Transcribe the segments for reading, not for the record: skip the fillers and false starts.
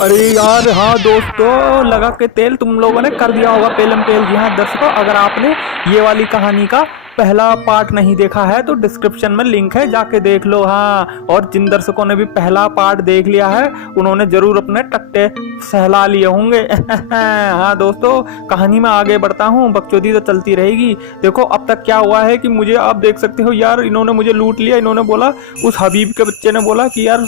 अरे यार हाँ दोस्तों, लगा के तेल तुम लोगों ने कर दिया होगा पेलम पेल। जी हाँ दर्शकों, अगर आपने ये वाली कहानी का पहला पार्ट नहीं देखा है तो डिस्क्रिप्शन में लिंक है, जाके देख लो। हाँ, और जिन दर्शकों ने भी पहला पार्ट देख लिया है उन्होंने जरूर अपने टट्टे सहला लिए होंगे। हाँ दोस्तों, कहानी में आगे बढ़ता हूँ, बकचोदी तो चलती रहेगी। देखो अब तक क्या हुआ है कि मुझे आप देख सकते हो यार, इन्होंने मुझे लूट लिया। इन्होंने बोला, उस हबीब के बच्चे ने बोला कि यार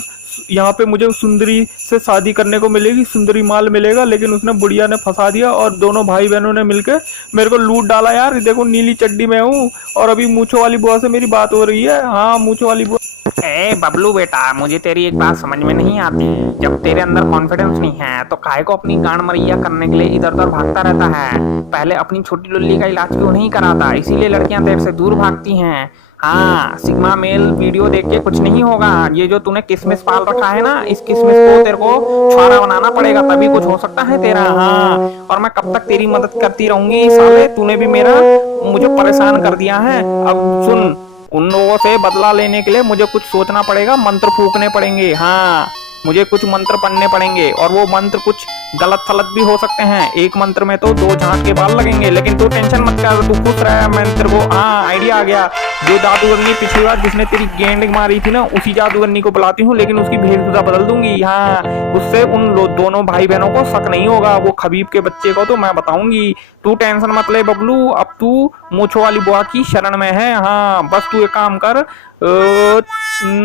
यहाँ पे मुझे सुंदरी से शादी करने को मिलेगी, सुंदरी माल मिलेगा, लेकिन उसने बुढ़िया ने फंसा दिया और दोनों भाई बहनों ने मिलकर मेरे को लूट डाला। यार देखो, नीली चड्डी में हूँ और अभी मूछों वाली बुआ से मेरी बात हो रही है। हाँ, मूछों वाली बुआ। ए बबलू बेटा, मुझे तेरी एक बात समझ में नहीं आती। जब तेरे अंदर कॉन्फिडेंस नहीं है तो काहे को अपनी गांड मरैया करने के लिए इधर उधर भागता रहता है। पहले अपनी छोटी लुल्ली का इलाज क्यों नहीं कराता? इसीलिए लड़कियां तेरे से दूर भागती हैं। हाँ, सिग्मा मेल वीडियो देख के कुछ नहीं होगा। ये जो तूने किसमिस पाल रखा है ना, इस किसमिस को तेरे को छुआरा बनाना पड़ेगा, तभी कुछ हो सकता है तेरा। हाँ, और मैं कब तक तेरी मदद करती रहूंगी साले, तूने भी मुझे परेशान कर दिया है। अब सुन, उन लोगों से बदला लेने के लिए मुझे कुछ सोचना पड़ेगा, मंत्र फूकने पड़ेंगे। हाँ, मुझे कुछ मंत्र पढ़ने पड़ेंगे और वो मंत्र कुछ गलत सलत भी हो सकते हैं। एक मंत्र में तो 2 झांट के बाल लगेंगे, लेकिन तू टेंशन मत कर, तू खुश रह। मैं तेरे को हाँ आइडिया आ गया। जो जादूगरनी पिछली बार जिसने तेरी गेंद मारी थी ना, उसी जादूगरनी को बुलाती हूँ, लेकिन उसकी भेषभूषा बदल दूंगी। हाँ, उससे उन दोनों भाई बहनों को शक नहीं होगा। वो खबीब के बच्चे को तो मैं बताऊंगी। तू टेंशन मत ले बबलू, अब तू मूछों वाली बुआ की शरण में है। हाँ, बस तू एक काम कर,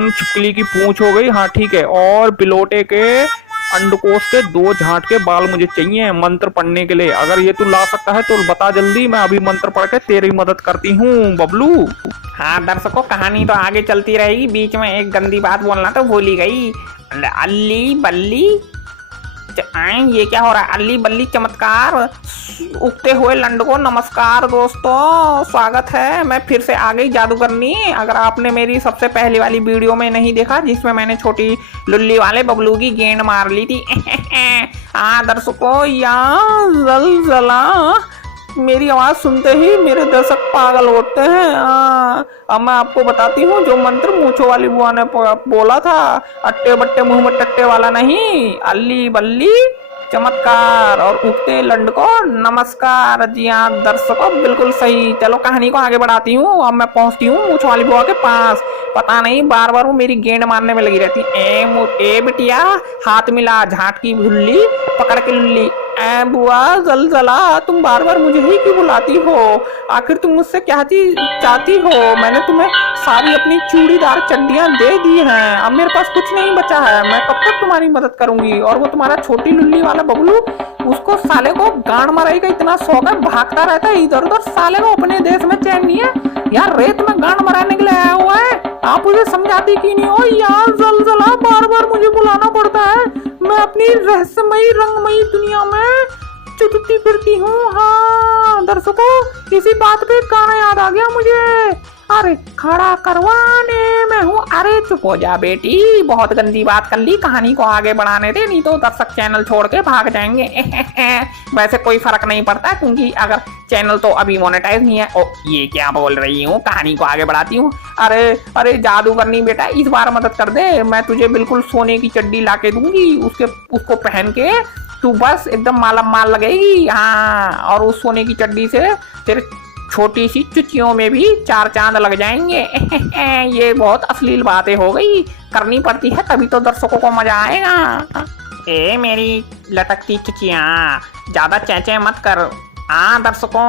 छिपकली की पूंछ हो गई। हाँ ठीक है, और बिलोटे के अंडकोश के 2 झांट के बाल मुझे चाहिए मंत्र पढ़ने के लिए। अगर ये तू ला सकता है तो बता जल्दी, मैं अभी मंत्र पढ़ के तेरी मदद करती हूँ बबलू। हाँ दर्शकों, कहानी तो आगे चलती रहेगी, बीच में एक गंदी बात बोलना तो भूल ही गई। अल्ली बल्ली ये क्या हो रहा है? अल्ली बल्ली चमत्कार, उगते हुए लंड को नमस्कार। दोस्तों स्वागत है, मैं फिर से आ गई जादूगरनी। अगर आपने मेरी सबसे पहली वाली वीडियो में नहीं देखा, जिसमें मैंने छोटी लुल्ली वाले बबलू की गेंद मार ली थी। दर्शकों, यहाँ जलजला, मेरी आवाज सुनते ही मेरे दर्शक पागल होते हैं। अब मैं आपको बताती हूँ जो मंत्र मूछों वाली बुआ ने बोला था। अट्टे बट्टे मुंह में टट्टे वाला नहीं, अल्ली बल्ली चमत्कार और उगते लंड को नमस्कार। जी हाँ दर्शकों, बिल्कुल सही। चलो कहानी को आगे बढ़ाती हूँ। अब मैं पहुंचती हूँ मूछ वाली बुआ के पास। पता नहीं बार बार वो मेरी गेंद मारने में लगी रहती। ए बिटिया, हाथ मिला, झाट की भुल्ली पकड़ के लुल्ली। ए बुआ जलजला, तुम बार बार मुझे ही क्यों बुलाती हो? आखिर तुम मुझसे क्या चाहती हो? मैंने तुम्हें सारी अपनी चूड़ीदार चड्डियां दे दी हैं, अब मेरे पास कुछ नहीं बचा है। मैं कब तक तुम्हारी मदद करूंगी? और वो तुम्हारा छोटी लुल्ली वाला बबलू, उसको साले को गांड मराई का इतना शौक है, भागता रहता है इधर उधर। साले को अपने देश में चैन नहीं है यार, रेत में गांड मराने के लिए आया हुआ है। आप उसे समझाती क्यों नहीं हो? यार जलजला, बार बार मुझे बुलाना पड़ता है। मैं अपनी रहस्यमयी रंगमयी दुनिया में चुटती फिरती हूँ। हाँ दर्शकों, इसी बात पे गाना याद आ गया मुझे। अरे खड़ा करवाने में हूँ। अरे चुप हो जा बेटी, बहुत गंदी बात कर ली, कहानी को आगे बढ़ाने दे, नहीं तो दर्शक चैनल छोड़ के भाग जाएंगे। वैसे कोई फर्क नहीं पड़ता, क्योंकि अगर चैनल तो अभी मोनेटाइज नहीं है। ओ ये क्या बोल रही हूँ, कहानी को आगे बढ़ाती हूँ। अरे जादूगरनी बेटा, इस बार मदद कर दे। मैं तुझे बिल्कुल सोने की चड्डी ला के दूंगी, उसको पहन के तू बस एकदम माला माल लगेगी। हाँ, और उस सोने की चड्डी से तेरे छोटी सी चुचियों में भी 4 चांद लग जाएंगे। ये बहुत अश्लील बातें हो गई, करनी पड़ती है तभी तो दर्शकों को मजा आएगा। ए मेरी लटकती चुचिया, ज्यादा चैचे मत कर। दर्शकों,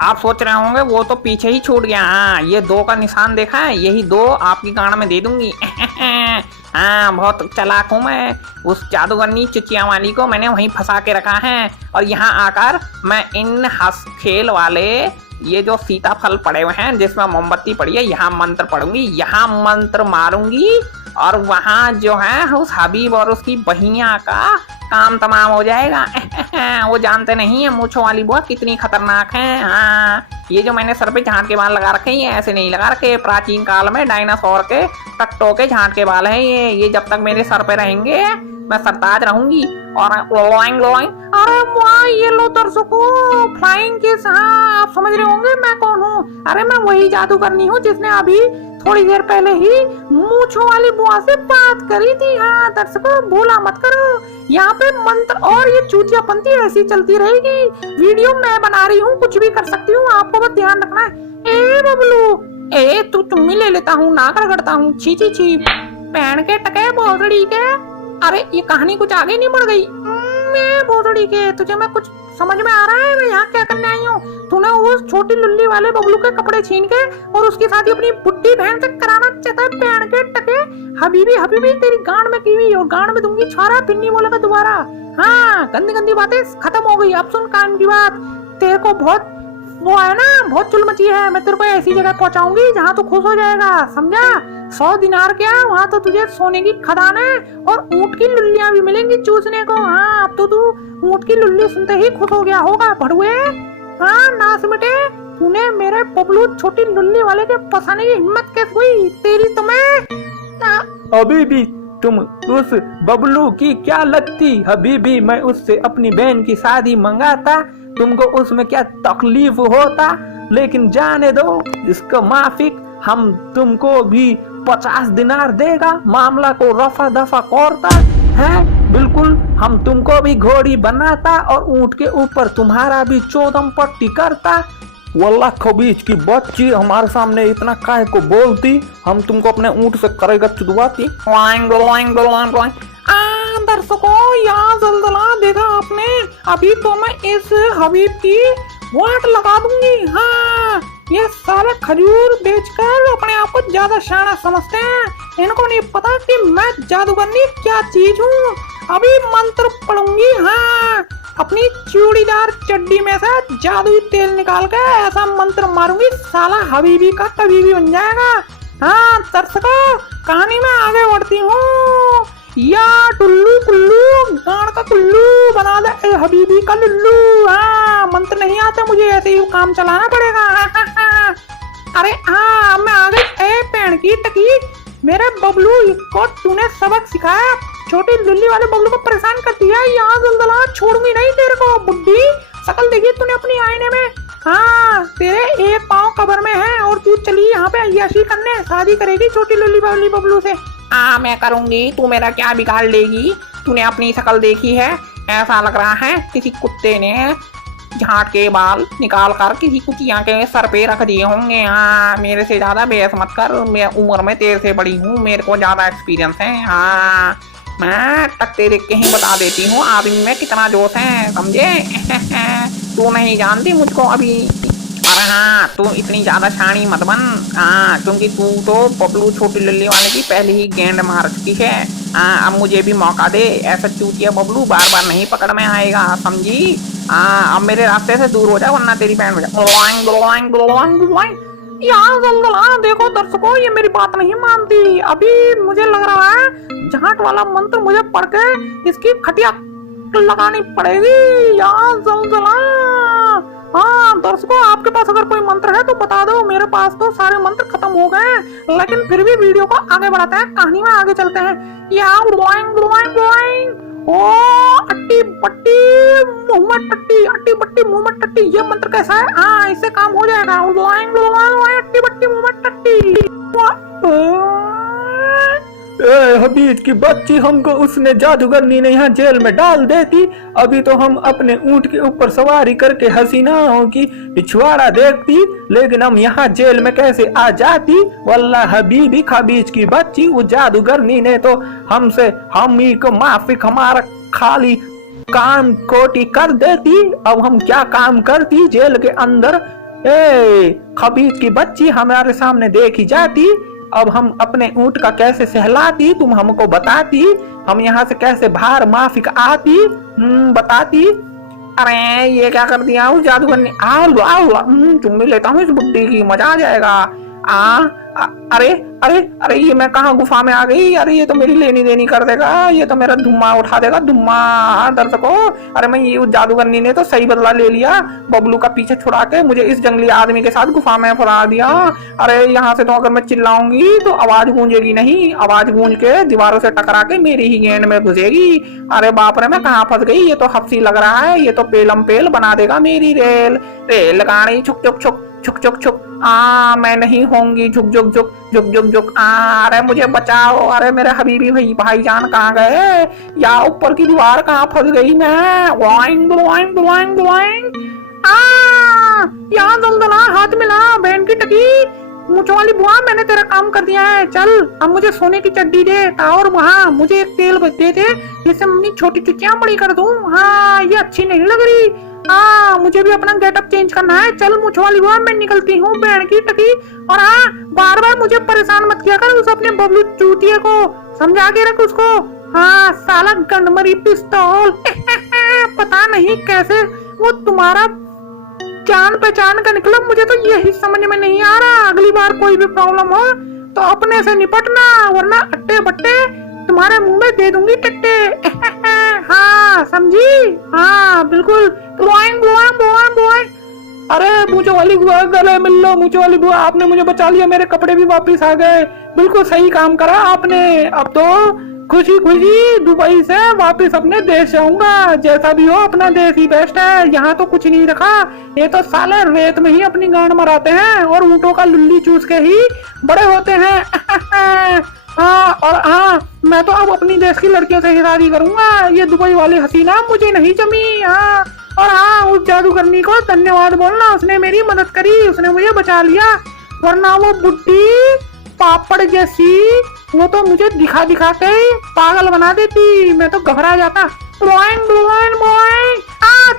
आप सोच रहे होंगे वो तो पीछे ही छूट गया। ये 2 का निशान देखा है, यही 2 आपकी गांड में दे दूंगी। बहुत चालाक हूँ मैं। उस जादूगरनी चुचिया वाली को मैंने वहीं फंसा के रखा है, और यहाँ आकर मैं इन हंस खेल वाले ये जो सीताफल पड़े हुए हैं जिसमें मोमबत्ती पड़ी है, यहाँ मंत्र पढ़ूंगी, यहाँ मंत्र मारूंगी, और वहाँ जो है उस हबीब और उसकी बहिनिया का काम तमाम हो जाएगा। वो जानते नहीं है मूछों वाली बुआ कितनी खतरनाक है। हाँ, ये जो मैंने सर पे झांट के बाल लगा रखे हैं, ये ऐसे नहीं लगा रखे। प्राचीन काल में डायनासोर के टट्टों के झांट के बाल हैं ये जब तक मेरे सर पे रहेंगे मैं सरताज रहूंगी। और लोइंग लोइंग, अरे वाह, ये लो दर्शकों, फ्लाइंग किस। हाँ, आप समझ रहे होंगे मैं कौन हूँ? अरे मैं वही जादूगरनी हूँ जिसने अभी थोड़ी देर पहले ही मूंछों वाली बुआ से बात करी थी। हाँ दर्शकों, भूला मत करो, यहाँ पे मंत्र और ये चूतियापंती ऐसी चलती रहेगी। वीडियो मैं बना रही हूँ, कुछ भी कर सकती हूँ, आपको बस ध्यान रखना है। ए बबलू, ए तू तुम ही ले लेता हूँ, नाक रगड़ता हूँ, छी छी छी, पैन के टके बोतड़ी के। अरे ये कहानी कुछ आगे नहीं बढ़ गई। मैं बोतड़ी के, तुझे मैं कुछ समझ में आ रहा है मैं यहाँ क्या करने आई हूँ? तूने उस छोटी लुल्ली वाले बबलू के कपड़े छीन के और उसके साथ ही अपनी बुड्ढी बहन से कराना चाहता है पैन के टके। हबीबी हबीबी तेरी गांड में कीवी और गांड में दूंगी छारा, फिर नहीं बोलेगा दोबारा। हाँ गंदी गंदी बातें खत्म हो गई, अब सुन कान की बात। तेरे को बहुत वो है ना, बहुत चुल मची है। मैं तेरे को ऐसी जगह पहुंचाऊंगी जहाँ तू खुश हो जाएगा, समझा? 100 दिनार क्या, वहाँ तो तुझे सोने की खदान है और ऊँट की लुल्लियाँ भी मिलेंगी चूसने को। हाँ अब तो तू ऊँट की लुल्ली सुनते ही खुश हो गया होगा भड़ुए। हाँ नास मिटे, तूने मेरे बबलू छोटी लुल्ली वाले के फंसाने की हिम्मत कैसे हुई तेरी? तुम्हें हबीबी तुम उस बबलू की क्या लगती? हबीबी मैं उससे अपनी बहन की शादी मंगाता, तुमको उसमें क्या तकलीफ होता? लेकिन जाने दो, इसको माफिक हम तुमको भी 50 दिनार देगा, मामला को रफा दफा करता है। बिल्कुल हम तुमको भी घोड़ी बनाता और ऊँट के ऊपर तुम्हारा भी चौदम पट्टी करता। वल्लाह खबीज की बच्ची, हमारे सामने इतना काहे को बोलती? हम तुमको अपने ऊँट से करेगा चुदवाती। दर्शकों यहाँ जल्दला देखा आपने, अभी तो मैं इस हबीब की वाट लगा दूंगी। हाँ ये सारे खजूर बेचकर अपने आप को ज्यादा शाना समझते हैं, इनको नहीं पता कि मैं जादूगरनी क्या चीज हूँ। अभी मंत्र पढ़ूंगी, हाँ अपनी चूड़ीदार चड्डी में से जादुई तेल निकाल कर ऐसा मंत्र मारूंगी, साला हबीबी का तबीबी बन जाएगा। हाँ दर्शकों कहानी में आगे बढ़ती हूँ। या टुल्लू कुल्लू गाड़ का कुल्लू बना दे ए हबीबी का लुल्लू। हाँ मंत्र नहीं आता मुझे, ऐसे ही काम चलाना पड़ेगा। अरे हाँ मैं आ गई। ए पैन की टकी, मेरे बबलू को तूने सबक सिखाया, छोटी लुल्ली वाले बबलू को परेशान कर दिया। यहाँ जल्दला छोड़ूंगी नहीं तेरे को। बुड्ढी शकल देखी तूने अपनी आईने में? हाँ तेरे एक पाँव कब्र में है और तू चली यहाँ पे अय्याशी करने, शादी करेगी छोटी लुल्ली वाली बबलू से। मैं करूंगी, तू मेरा क्या बिगाड़ लेगी? तूने अपनी शकल देखी है? ऐसा लग रहा है किसी कुत्ते ने झाट के बाल निकाल कर किसी कुतिया के सर पे रख दिए होंगे। हाँ मेरे से ज्यादा बहस मत कर, मैं उम्र में तेरे से बड़ी हूँ, मेरे को ज्यादा एक्सपीरियंस है। हाँ मैं टकते देख के ही बता देती हूँ आदमी में कितना जोश है, समझे? तू नहीं जानती मुझको अभी। अरे हाँ तू इतनी ज्यादा शानी मत बन। हाँ क्योंकि तू तो बबलू छोटी लुल्ली वाले की पहले ही गेंद मार चुकी है। हाँ अब मुझे भी मौका दे, ऐसा चूतिया बबलू बार बार नहीं पकड़ में आएगा, समझी? हाँ अब मेरे रास्ते से दूर हो जा वरना तेरी पैंट बजा। यहाँ जल्दला देखो दर्शकों, ये मेरी बात नहीं मानती। अभी मुझे लग रहा है झाट वाला मंत्र मुझे पढ़ के इसकी खटिया लगानी पड़ेगी। यहाँ जल्दला हाँ दर्शकों आपके पास अगर कोई मंत्र है तो बता दो, मेरे पास तो सारे मंत्र खत्म हो गए हैं, लेकिन फिर भी वीडियो को आगे बढ़ाते हैं, कहानी में आगे चलते हैं। यहाँ ओ अट्टी बट्टी मुंह में टट्टी, अट्टी बट्टी मुंह में टट्टी, ये मंत्र कैसा है? हाँ इससे काम हो जाएगा। अट्टी बट्टी मुंह में टट्टी। हबीज की बच्ची, हमको उसने जादूगरनी ने यहाँ जेल में डाल देती, अभी तो हम अपने ऊँट के ऊपर सवारी करके हसीनाओं की पिछवाड़ा देखती, लेकिन हम यहाँ जेल में कैसे आ जाती? वल्लाह हबीबी खबीज की बच्ची, वो जादूगरनी ने तो हमसे हम ही को माफिक हमारा खाली काम कोटी कर देती। अब हम क्या काम करती जेल के अंदर? ए खबीज की बच्ची, हमारे सामने देखी जाती, अब हम अपने ऊँट का कैसे सहलाती, तुम हमको बताती, हम यहाँ से कैसे बाहर माफिक आती, बताती। अरे ये क्या कर दिया उस जादूगर ने? चुम्मी लेता हूँ इस बुड्ढी की, मजा आ जाएगा। अरे अरे अरे ये मैं कहाँ गुफा में आ गई? अरे ये तो मेरी लेनी देनी कर देगा, ये तो मेरा धुम्मा उठा देगा, धुम्मा। दर्शकों अरे मैं ये जादूगरनी ने तो सही बदला ले लिया, बबलू का पीछे छुड़ा के मुझे इस जंगली आदमी के साथ गुफा में फंसा दिया। अरे यहाँ से तो अगर मैं चिल्लाऊंगी तो आवाज गूंजेगी नहीं, आवाज गूंज के दीवारों से टकरा के मेरी ही गेंद में घुसेगी। अरे बाप रे मैं कहाँ फंस गई? ये तो हफ्सी लग रहा है, ये तो पेलम पेल बना देगा मेरी रेल गाड़ी। छुक छुक छुक झुक झुक झुक, मैं नहीं होंगी, झुक झुक झुक झुक झुक झुक। अरे मुझे बचाओ, अरे मेरे हबीबी भाईजान कहाँ गए, या ऊपर की दीवार कहाँ फंस गई मैं। वाइंग वाइंग वाइंग वाइंग, यहाँ जल्दला हाथ मिला बहन की टकी। मुझ वाली बुआ, मैंने तेरा काम कर दिया है, चल अब मुझे सोने की चड्डी दे, और वहाँ मुझे एक तेल दे दे जिससे अपनी छोटी चुचियां बड़ी कर दूं। हाँ ये अच्छी नहीं लग रही, मुझे भी अपना गेटअप चेंज करना है। चल मुझ वाली बुआ, मैं निकलती हूँ बहन की टकी। और हाँ, बार बार मुझे परेशान मत किया कर उस अपने बबलू चूतिया को, समझा के रख उसको। हाँ साला गंडमरी पिस्तौल पता नहीं कैसे वो तुम्हारा जान पहचान का निकला, मुझे तो यही समझ में नहीं आ रहा। अगली बार कोई भी प्रॉब्लम हो तो अपने से निपटना, वरना अट्टे बट्टे तुम्हारे मुंह में दे दूंगी टट्टे हाँ समझी, हाँ बिल्कुल। बुआइंग बुआइंग बुआइंग बुआइंग। अरे मुझे वाली बुआ, गले मिल लो मुझे वाली बुआ, आपने मुझे बचा लिया, मेरे कपड़े भी वापस आ गए। बिल्कुल सही काम करा आपने। अब तो खुशी खुशी दुबई से वापस अपने देश जाऊंगा। जैसा भी हो अपना देश ही बेस्ट है, यहाँ तो कुछ नहीं रखा, ये तो साले रेत में ही अपनी गांड मराते हैं और ऊँटों का लुल्ली चूस के ही बड़े होते हैं हाँ और हाँ, मैं तो अब अपनी देश की लड़कियों से ही शादी करूंगा, ये दुबई वाली हसीना मुझे नहीं जमी। हाँ और हाँ, उस जादूगरनी को धन्यवाद बोलना, उसने मेरी मदद करी, उसने मुझे बचा लिया, वरना वो बुड्ढी पापड़ जैसी वो तो मुझे दिखा दिखा के पागल बना देती, मैं तो घबरा जाता।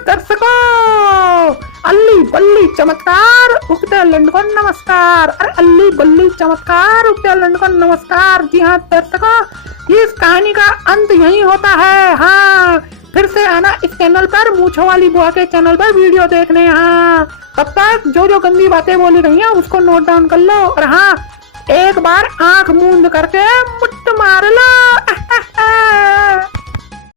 दर्शकों, अल्ली बल्ली चमत्कार उगते लंड को नमस्कार। अरे अल्ली बल्ली चमत्कार उगते लंड को नमस्कार। जी हाँ दर्शकों, इस कहानी का अंत यही होता है। हाँ फिर से आना इस चैनल पर, मूंछों वाली बुआ के चैनल पर वीडियो देखने। हाँ तब तक जो जो गंदी बातें बोली रही हैं उसको नोट डाउन कर लो, और हाँ एक बार आंख मूंद करके मुट्ठ मार लो